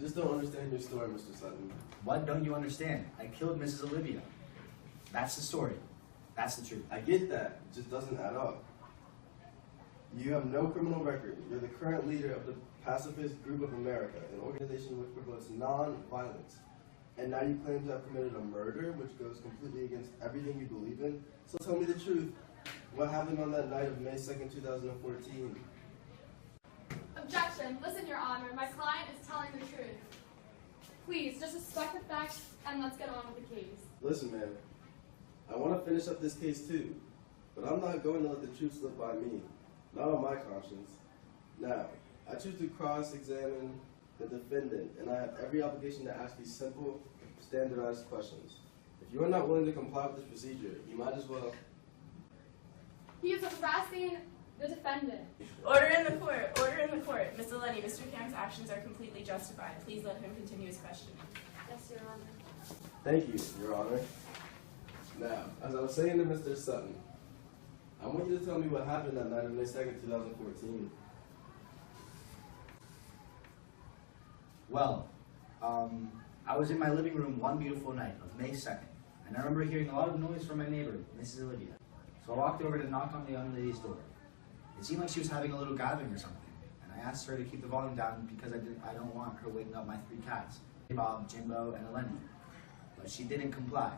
just don't understand your story, Mr. Sutton. What don't you understand? I killed Mrs. Olivia. That's the story. That's the truth. I get that. It just doesn't add up. You have no criminal record. You're the current leader of the Pacifist Group of America, an organization which promotes non-violence. And now you claim to have committed a murder, which goes completely against everything you believe in. So tell me the truth. What happened on that night of May 2nd, 2014? Objection. Listen, Your Honor. My client is telling the truth. Please, just respect the facts and let's get on with the case. Listen, man. I want to finish up this case too, but I'm not going to let the truth slip by me. Not on my conscience. Now, I choose to cross-examine the defendant, and I have every obligation to ask these simple, standardized questions. If you are not willing to comply with this procedure, you might as well... He is harassing the defendant. Order in the court. Order in the court. Ms. Lenny, Mr. Cam's actions are completely justified. Please let him continue his questioning. Yes, Your Honor. Thank you, Your Honor. Now, as I was saying to Mr. Sutton, I want you to tell me what happened that night of May 2nd, 2014. Well, I was in my living room one beautiful night of May 2nd, and I remember hearing a lot of noise from my neighbor, Mrs. Olivia. So I walked over to knock on the young lady's door. It seemed like she was having a little gathering or something, and I asked her to keep the volume down because I don't want her waking up my three cats, Bob, Jimbo, and Eleni. But she didn't comply.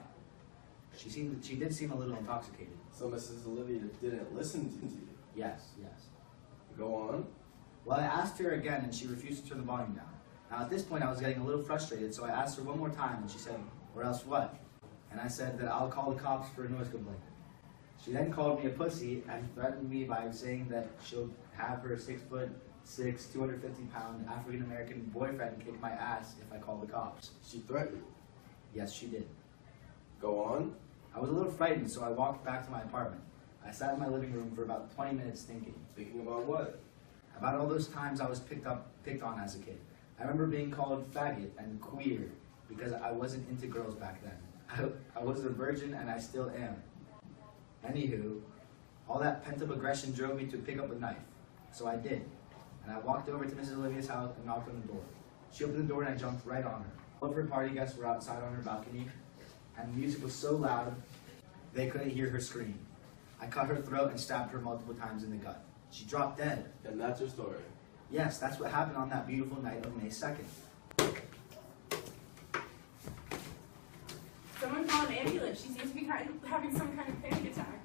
She did seem a little intoxicated. So Mrs. Olivia didn't listen to you? Yes. Go on. Well, I asked her again, and she refused to turn the volume down. Now, at this point, I was getting a little frustrated, so I asked her one more time, and she said, "Or else what?" And I said that I'll call the cops for a noise complaint. She then called me a pussy and threatened me by saying that she'll have her 6'6", 250-pound African-American boyfriend kick my ass if I call the cops. She threatened you? Yes, she did. Go on. I was a little frightened, so I walked back to my apartment. I sat in my living room for about 20 minutes thinking. Thinking about what? About all those times I was picked on as a kid. I remember being called faggot and queer because I wasn't into girls back then. I was a virgin and I still am. Anywho, all that pent-up aggression drove me to pick up a knife. So I did. And I walked over to Mrs. Olivia's house and knocked on the door. She opened the door and I jumped right on her. All of her party guests were outside on her balcony, and the music was so loud they couldn't hear her scream. I cut her throat and stabbed her multiple times in the gut. She dropped dead. And that's your story? Yes, that's what happened on that beautiful night of May 2nd. Someone call an ambulance. She seems to be having some kind of panic attack.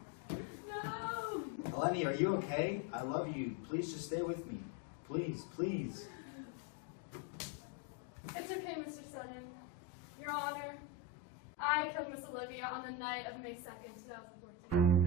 No! Eleni, are you okay? I love you. Please just stay with me. Please. It's okay, Mr. Sutton. Your Honor, I killed Miss Olivia on the night of May 2nd, 2014.